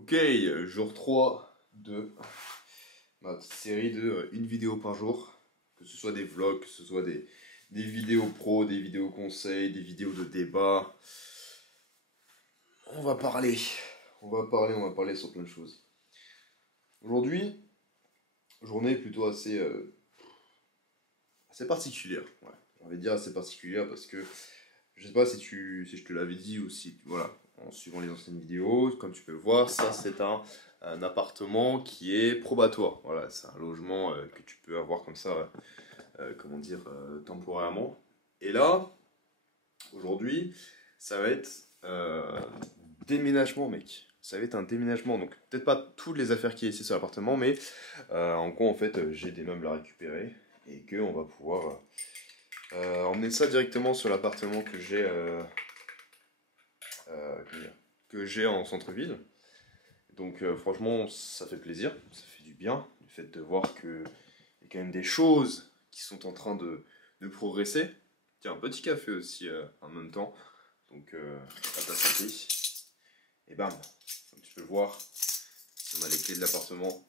Ok, jour 3 de ma petite série de une vidéo par jour. Que ce soit des vlogs, que ce soit des vidéos pro, des vidéos conseils, des vidéos de débat. On va parler. On va parler sur plein de choses. Aujourd'hui, journée plutôt assez particulière. Ouais, j'ai envie de dire assez particulière parce que je sais pas si je te l'avais dit ou si, voilà, en suivant les anciennes vidéos, comme tu peux le voir, ça c'est un appartement qui est probatoire. Voilà, c'est un logement que tu peux avoir comme ça, comment dire, temporairement. Et là, aujourd'hui, ça va être déménagement, mec. Ça va être un déménagement. Donc, peut-être pas toutes les affaires qui est ici sur l'appartement, mais en gros, en fait, j'ai des meubles à récupérer et qu'on va pouvoir emmener ça directement sur l'appartement que j'ai en centre-ville. Donc franchement, ça fait plaisir, ça fait du bien, le fait de voir qu'il y a quand même des choses qui sont en train de progresser. Tiens, un petit café aussi en même temps, donc à ta santé. Et bam, comme tu peux le voir, on a les clés de l'appartement.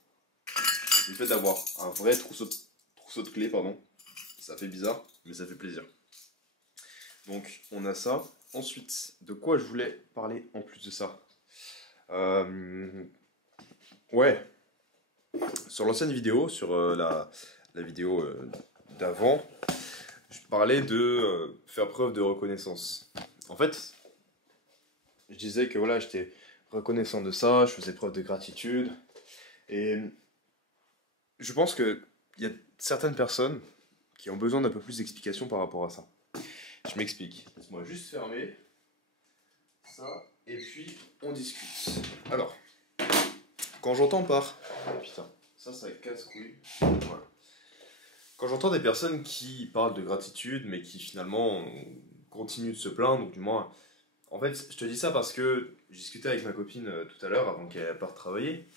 Le fait d'avoir un vrai trousseau de clés, pardon, ça fait bizarre, mais ça fait plaisir. Donc on a ça. Ensuite, de quoi je voulais parler en plus de ça? Ouais, sur l'ancienne vidéo, sur la vidéo d'avant, je parlais de faire preuve de reconnaissance. En fait, je disais que voilà, j'étais reconnaissant de ça, je faisais preuve de gratitude. Et je pense qu'il y a certaines personnes qui ont besoin d'un peu plus d'explications par rapport à ça. Je m'explique. Laisse-moi juste fermer ça et puis on discute. Alors, quand j'entends par... Oh, putain, ça casse-couille. Voilà. Quand j'entends des personnes qui parlent de gratitude, mais qui finalement continuent de se plaindre, ou du moins... En fait, je te dis ça parce que j'ai discuté avec ma copine tout à l'heure, avant qu'elle parte travailler.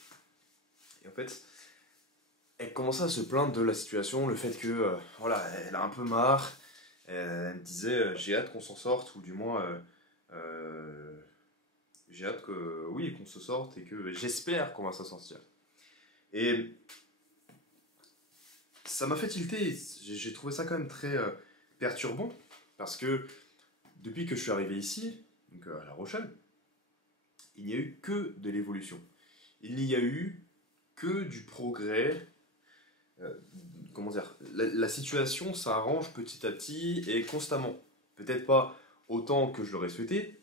Et en fait, elle commençait à se plaindre de la situation, le fait que, voilà, elle a un peu marre. Elle me disait, j'ai hâte qu'on s'en sorte, ou du moins... j'ai hâte que, oui, qu'on se sorte et que j'espère qu'on va s'en sortir. Et ça m'a fait tilter, j'ai trouvé ça quand même très perturbant, parce que depuis que je suis arrivé ici, donc à La Rochelle, il n'y a eu que de l'évolution. Il n'y a eu que du progrès. Comment dire, la situation s'arrange petit à petit et constamment. Peut-être pas autant que je l'aurais souhaité,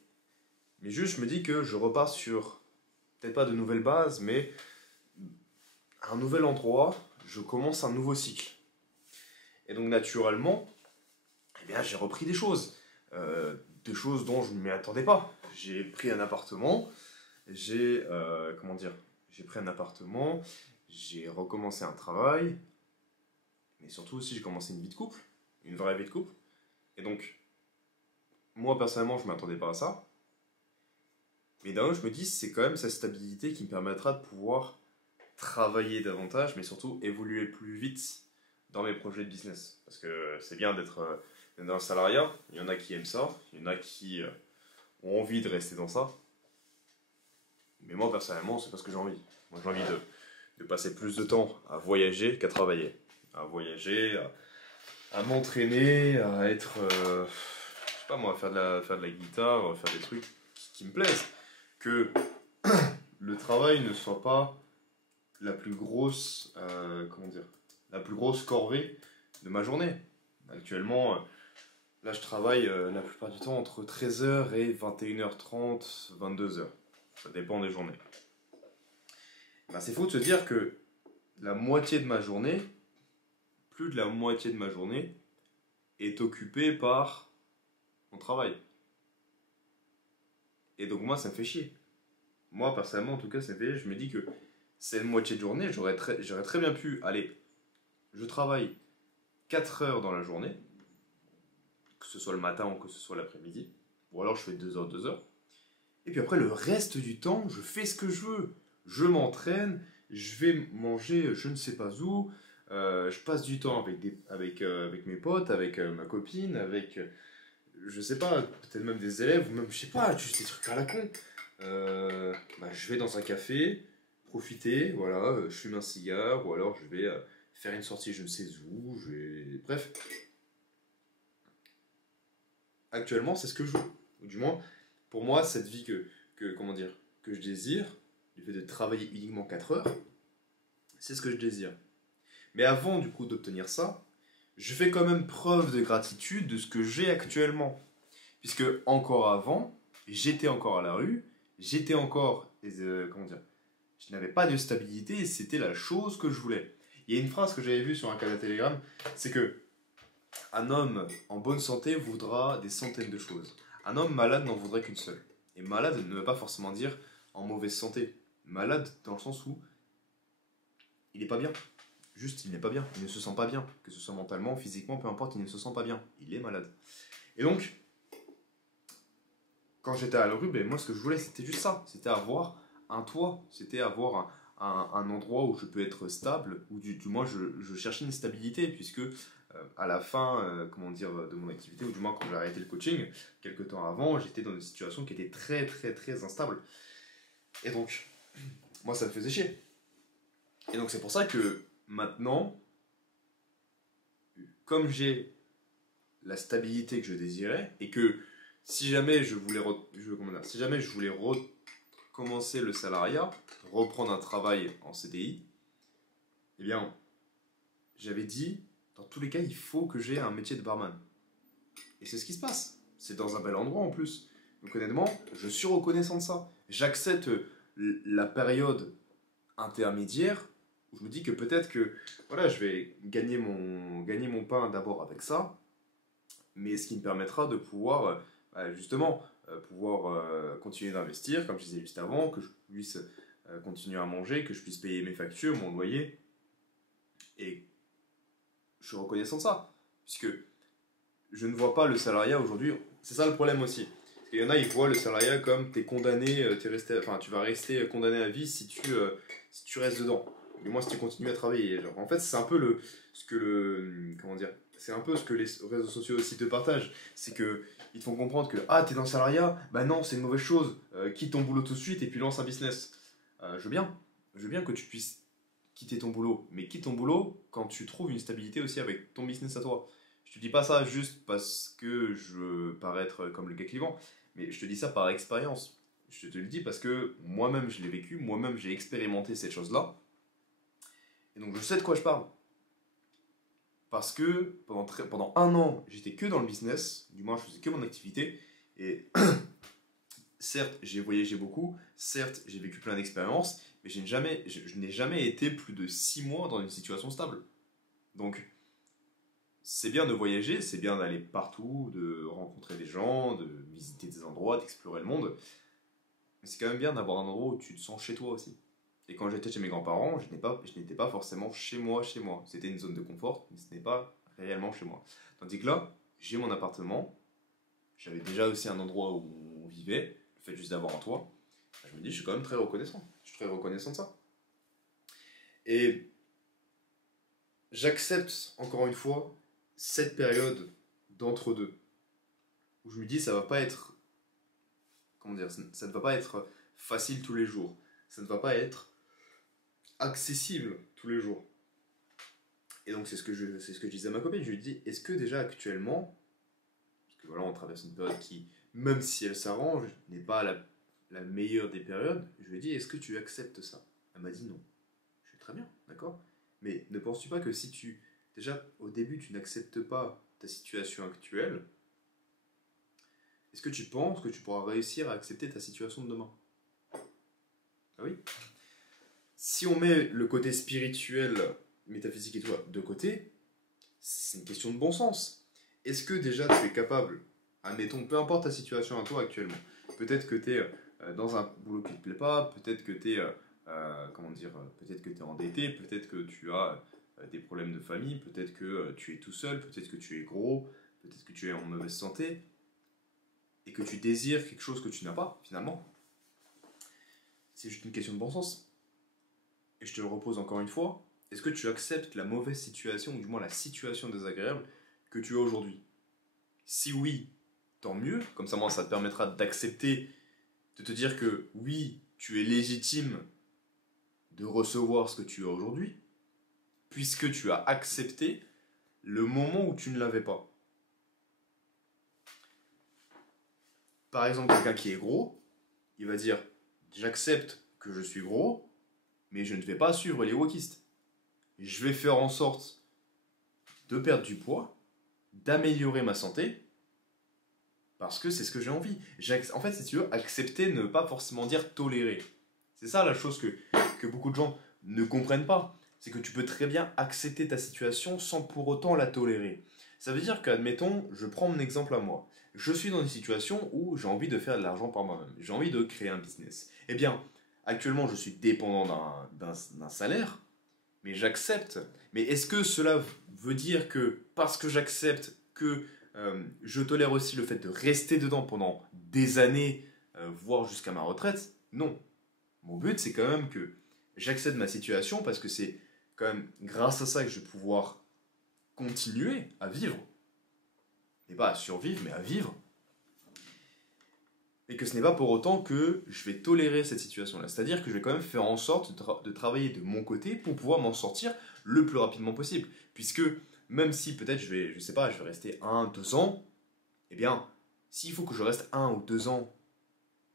mais juste je me dis que je repars sur, peut-être pas de nouvelles bases, mais un nouvel endroit, je commence un nouveau cycle. Et donc naturellement, eh bien, j'ai repris des choses dont je ne m'y attendais pas. J'ai pris un appartement, comment dire, j'ai pris un appartement, j'ai recommencé un travail, mais surtout aussi j'ai commencé une vie de couple, une vraie vie de couple. Et donc, moi personnellement, je ne m'attendais pas à ça. Mais d'un autre, je me dis, c'est quand même cette stabilité qui me permettra de pouvoir travailler davantage, mais surtout évoluer plus vite dans mes projets de business. Parce que c'est bien d'être dans le salariat, il y en a qui aiment ça, il y en a qui ont envie de rester dans ça. Mais moi, personnellement, c'est pas ce que j'ai envie. Moi, j'ai envie de passer plus de temps à voyager qu'à travailler. À voyager, à m'entraîner, à être... je sais pas moi, faire de la guitare, faire des trucs qui me plaisent. Que le travail ne soit pas la plus grosse... comment dire, la plus grosse corvée de ma journée. Actuellement, là, je travaille la plupart du temps entre 13h et 21h30, 22h. Ça dépend des journées. Ben, c'est faux de se dire que la moitié de ma journée, plus de la moitié de ma journée, est occupée par mon travail. Et donc moi, ça me fait chier. Moi, personnellement, en tout cas, ça me fait chier. Je me dis que cette moitié de journée, j'aurais très bien pu aller. Je travaille 4 heures dans la journée, que ce soit le matin ou que ce soit l'après-midi. Ou alors je fais 2 heures, 2 heures. Et puis après, le reste du temps, je fais ce que je veux. Je m'entraîne, je vais manger je ne sais pas où, je passe du temps avec mes potes, avec ma copine, avec, je sais pas, peut-être même des élèves, ou même, je sais pas, juste des trucs à la con. je vais dans un café, profiter, voilà, je fume un cigare, ou alors je vais faire une sortie je ne sais où, bref. Actuellement, c'est ce que je veux. Ou du moins, pour moi, cette vie comment dire, que je désire, le fait de travailler uniquement 4 heures, c'est ce que je désire. Mais avant, du coup, d'obtenir ça, je fais quand même preuve de gratitude de ce que j'ai actuellement. Puisque encore avant, j'étais encore à la rue, j'étais encore, comment dire, je n'avais pas de stabilité et c'était la chose que je voulais. Il y a une phrase que j'avais vue sur un canal Telegram, c'est que un homme en bonne santé voudra des centaines de choses. Un homme malade n'en voudrait qu'une seule. Et malade ne veut pas forcément dire en mauvaise santé. Malade dans le sens où il n'est pas bien. Juste, il n'est pas bien. Il ne se sent pas bien. Que ce soit mentalement, physiquement, peu importe, il ne se sent pas bien. Il est malade. Et donc, quand j'étais à la rue, ben, moi, ce que je voulais, c'était juste ça. C'était avoir un toit. C'était avoir un endroit où je peux être stable. Ou du moins, je cherchais une stabilité. Puisque à la fin, comment dire, de mon activité, ou du moins quand j'ai arrêté le coaching, quelques temps avant, j'étais dans une situation qui était très, très, très instable. Et donc, moi, ça me faisait chier. Et donc, c'est pour ça que maintenant, comme j'ai la stabilité que je désirais, et que si jamais je voulais, si jamais je voulais recommencer le salariat, reprendre un travail en CDI, eh bien, j'avais dit, dans tous les cas, il faut que j'ai un métier de barman. Et c'est ce qui se passe. C'est dans un bel endroit en plus. Donc honnêtement, je suis reconnaissant de ça. J'accepte la période intermédiaire où je me dis que peut-être que voilà, je vais gagner mon pain d'abord avec ça, mais ce qui me permettra de pouvoir justement pouvoir continuer d'investir, comme je disais juste avant, que je puisse continuer à manger, que je puisse payer mes factures, mon loyer. Et je suis reconnaissant de ça, puisque je ne vois pas le salariat aujourd'hui. C'est ça le problème aussi. Il y en a, ils voient le salariat comme t'es condamné, tu vas rester condamné à vie si tu restes dedans. Du moins si tu continues à travailler. Genre, en fait, c'est un peu comment dire, c'est un peu ce que les réseaux sociaux aussi te partagent. C'est que ils te font comprendre que t'es dans le salariat, bah non, c'est une mauvaise chose. Quitte ton boulot tout de suite et puis lance un business. Je veux bien que tu puisses quitter ton boulot, mais quitte ton boulot quand tu trouves une stabilité aussi avec ton business à toi. Je te dis pas ça juste parce que je veux paraître comme le gars clivant, mais je te dis ça par expérience. Je te le dis parce que moi-même je l'ai vécu, moi-même j'ai expérimenté cette chose-là, et donc je sais de quoi je parle. Parce que pendant un an, j'étais que dans le business, du moins je faisais que mon activité, et certes j'ai voyagé beaucoup, certes j'ai vécu plein d'expériences, mais je n'ai jamais été plus de 6 mois dans une situation stable. Donc c'est bien de voyager, c'est bien d'aller partout, de rencontrer des gens, de visiter des endroits, d'explorer le monde. Mais c'est quand même bien d'avoir un endroit où tu te sens chez toi aussi. Et quand j'étais chez mes grands-parents, je n'étais pas forcément chez moi, chez moi. C'était une zone de confort, mais ce n'est pas réellement chez moi. Tandis que là, j'ai mon appartement, j'avais déjà aussi un endroit où on vivait, le fait juste d'avoir un toit. Je me dis, je suis quand même très reconnaissant. Je suis très reconnaissant de ça. Et j'accepte, encore une fois, cette période d'entre-deux, où je me dis, ça va pas être, comment dire, ça ne va pas être facile tous les jours. Ça ne va pas être accessible tous les jours. Et donc, c'est ce que je disais à ma copine. Je lui dis, est-ce que déjà actuellement, parce que voilà, on traverse une période qui, même si elle s'arrange, n'est pas la meilleure des périodes, je lui ai dit, est-ce que tu acceptes ça? Elle m'a dit non. Je suis très bien, d'accord? Mais ne penses-tu pas que si déjà, au début, tu n'acceptes pas ta situation actuelle, est-ce que tu penses que tu pourras réussir à accepter ta situation de demain? Ah oui. Si on met le côté spirituel, métaphysique et tout de côté, c'est une question de bon sens. Est-ce que déjà tu es capable, admettons, peu importe ta situation à toi actuellement, peut-être que tu es dans un boulot qui ne te plaît pas, peut-être que tu es, comment dire, peut-être que tu es endetté, peut-être que tu as des problèmes de famille, peut-être que tu es tout seul, peut-être que tu es gros, peut-être que tu es en mauvaise santé, et que tu désires quelque chose que tu n'as pas, finalement. C'est juste une question de bon sens. Et je te le repose encore une fois, est-ce que tu acceptes la mauvaise situation, ou du moins la situation désagréable que tu as aujourd'hui? Si oui, tant mieux, comme ça moi ça te permettra d'accepter de te dire que oui, tu es légitime de recevoir ce que tu as aujourd'hui, puisque tu as accepté le moment où tu ne l'avais pas. Par exemple, quelqu'un qui est gros, il va dire j'accepte que je suis gros, mais je ne vais pas suivre les wokistes. Je vais faire en sorte de perdre du poids, d'améliorer ma santé, parce que c'est ce que j'ai envie. En fait, si tu veux, accepter ne veut pas forcément dire tolérer. C'est ça la chose que beaucoup de gens ne comprennent pas. C'est que tu peux très bien accepter ta situation sans pour autant la tolérer. Ça veut dire qu'admettons, je prends mon exemple à moi. Je suis dans une situation où j'ai envie de faire de l'argent par moi-même. J'ai envie de créer un business. Eh bien, actuellement, je suis dépendant d'un salaire, mais j'accepte. Mais est-ce que cela veut dire que parce que j'accepte que je tolère aussi le fait de rester dedans pendant des années, voire jusqu'à ma retraite? Non. Mon but, c'est quand même que j'accepte ma situation parce que c'est quand même grâce à ça que je vais pouvoir continuer à vivre. Et pas à survivre, mais à vivre. Et que ce n'est pas pour autant que je vais tolérer cette situation-là. C'est-à-dire que je vais quand même faire en sorte de travailler de mon côté pour pouvoir m'en sortir le plus rapidement possible. Puisque même si peut-être je sais pas, je vais rester 1, 2 ans, eh bien, s'il faut que je reste 1 ou 2 ans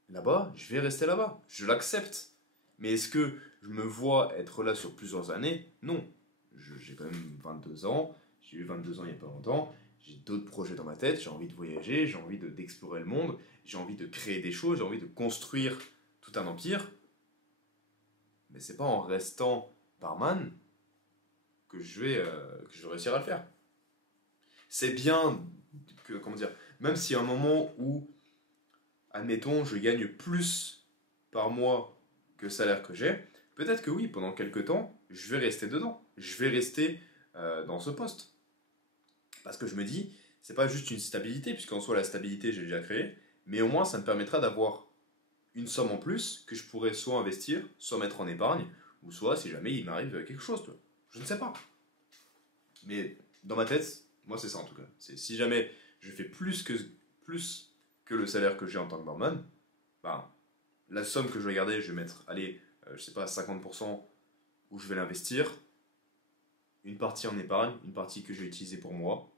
là-bas, je vais rester là-bas. Je l'accepte. Mais est-ce que je me vois être là sur plusieurs années? Non. J'ai quand même 22 ans. J'ai eu 22 ans il n'y a pas longtemps. J'ai d'autres projets dans ma tête. J'ai envie de voyager. J'ai envie d'explorer le monde. J'ai envie de créer des choses. J'ai envie de construire tout un empire. Mais c'est pas en restant barman que je vais réussir à le faire. C'est bien que, comment dire, même s'il y a un moment où, admettons, je gagne plus par mois que le salaire que j'ai, peut-être que oui, pendant quelques temps, je vais rester dedans. Je vais rester dans ce poste. Parce que je me dis, c'est pas juste une stabilité, puisqu'en soi, la stabilité, j'ai déjà créé, mais au moins, ça me permettra d'avoir une somme en plus que je pourrais soit investir, soit mettre en épargne, ou soit, si jamais il m'arrive quelque chose, tu vois. Je ne sais pas. Mais dans ma tête, moi, c'est ça en tout cas. C'est si jamais je fais plus que le salaire que j'ai en tant que barman, bah, la somme que je vais garder, je vais mettre, allez, je sais pas, 50% où je vais l'investir, une partie en épargne, une partie que je vais utiliser pour moi.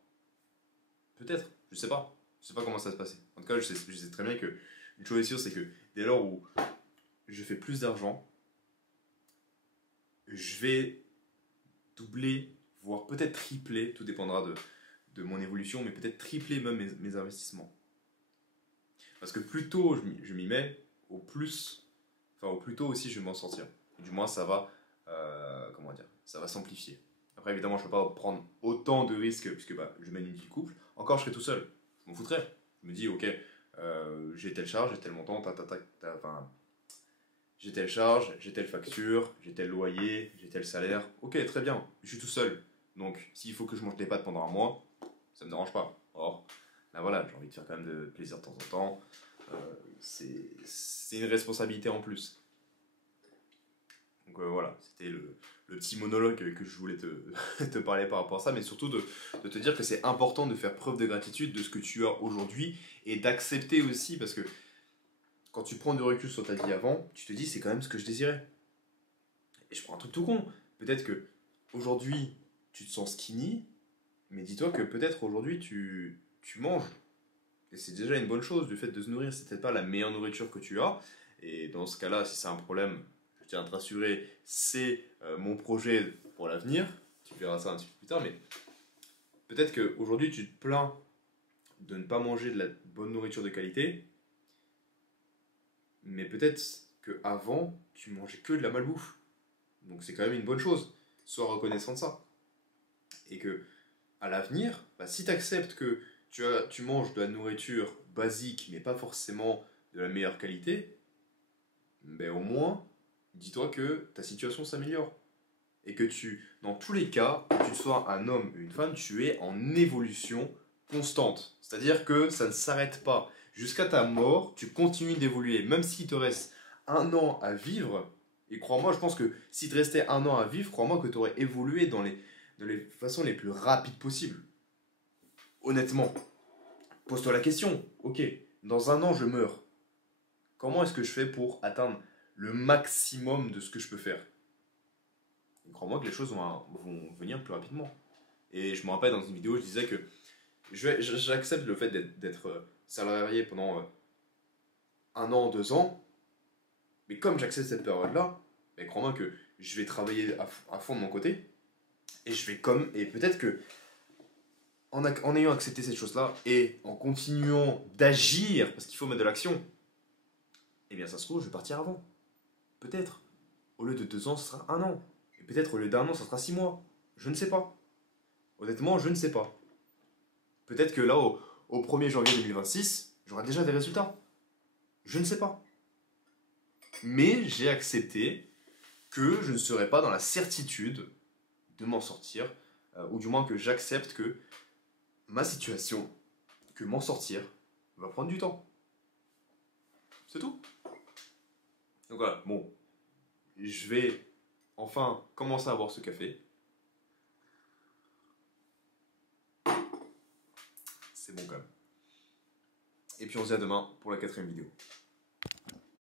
Peut-être, je sais pas. Je sais pas comment ça va se passer. En tout cas, je sais très bien que une chose est sûre, c'est que dès lors où je fais plus d'argent, je vais doubler, voire peut-être tripler, tout dépendra de mon évolution, mais peut-être tripler même mes investissements. Parce que plus tôt je m'y mets, au plus tôt aussi je vais m'en sortir. Et du moins ça va, comment dire, ça va s'amplifier. Après évidemment je ne peux pas prendre autant de risques puisque bah, je mène une vie de couple. Encore je serai tout seul, je m'en foutrais. Je me dis ok, j'ai telle charge, j'ai tel montant, enfin, j'ai telle charge, j'ai telle facture, j'ai tel loyer, j'ai tel salaire. Ok très bien, je suis tout seul. Donc s'il faut que je mange des pâtes pendant un mois, ça me dérange pas. Or, là voilà, j'ai envie de faire quand même de plaisir de temps en temps. C'est une responsabilité en plus. Donc voilà, c'était le petit monologue que je voulais te parler par rapport à ça, mais surtout de te dire que c'est important de faire preuve de gratitude de ce que tu as aujourd'hui et d'accepter aussi, parce que quand tu prends du recul sur ta vie avant, tu te dis c'est quand même ce que je désirais. Et je prends un truc tout con. Peut-être que aujourd'hui tu te sens skinny, mais dis-toi que peut-être aujourd'hui tu manges. Et c'est déjà une bonne chose, du fait de se nourrir, c'est peut-être pas la meilleure nourriture que tu as. Et dans ce cas-là, si c'est un problème, je tiens à te rassurer, c'est mon projet pour l'avenir. Tu verras ça un petit peu plus tard, mais peut-être qu'aujourd'hui tu te plains de ne pas manger de la bonne nourriture de qualité, mais peut-être qu'avant, tu mangeais que de la malbouffe. Donc c'est quand même une bonne chose. Sois reconnaissant de ça. Et que à l'avenir, bah, si tu acceptes que tu manges de la nourriture basique, mais pas forcément de la meilleure qualité, ben au moins, dis-toi que ta situation s'améliore. Et que dans tous les cas, que tu sois un homme ou une femme, tu es en évolution constante. C'est-à-dire que ça ne s'arrête pas. Jusqu'à ta mort, tu continues d'évoluer. Même s'il te reste 1 an à vivre, et crois-moi, je pense que s'il te restait 1 an à vivre, crois-moi que tu aurais évolué dans les façons les plus rapides possibles. Honnêtement, pose-toi la question. Ok, dans 1 an, je meurs. Comment est-ce que je fais pour atteindre le maximum de ce que je peux faire? Et crois-moi que les choses vont venir plus rapidement. Et je me rappelle dans une vidéo, je disais que j'accepte le fait d'être salarié pendant 1 an, 2 ans, mais comme j'accepte cette période-là, mais crois-moi que je vais travailler à fond de mon côté, et et peut-être que en ayant accepté cette chose-là, et en continuant d'agir, parce qu'il faut mettre de l'action, eh bien ça se trouve, je vais partir avant. Peut-être. Au lieu de 2 ans, ce sera 1 an. Et peut-être au lieu d'1 an, ça sera 6 mois. Je ne sais pas. Honnêtement, je ne sais pas. Peut-être que là, au 1er janvier 2026, j'aurai déjà des résultats. Je ne sais pas. Mais j'ai accepté que je ne serai pas dans la certitude de m'en sortir, ou du moins que j'accepte que ma situation, que m'en sortir, va prendre du temps. C'est tout. Donc voilà, bon, je vais enfin commencer à boire ce café. C'est bon quand même. Et puis on se dit à demain pour la 4e vidéo.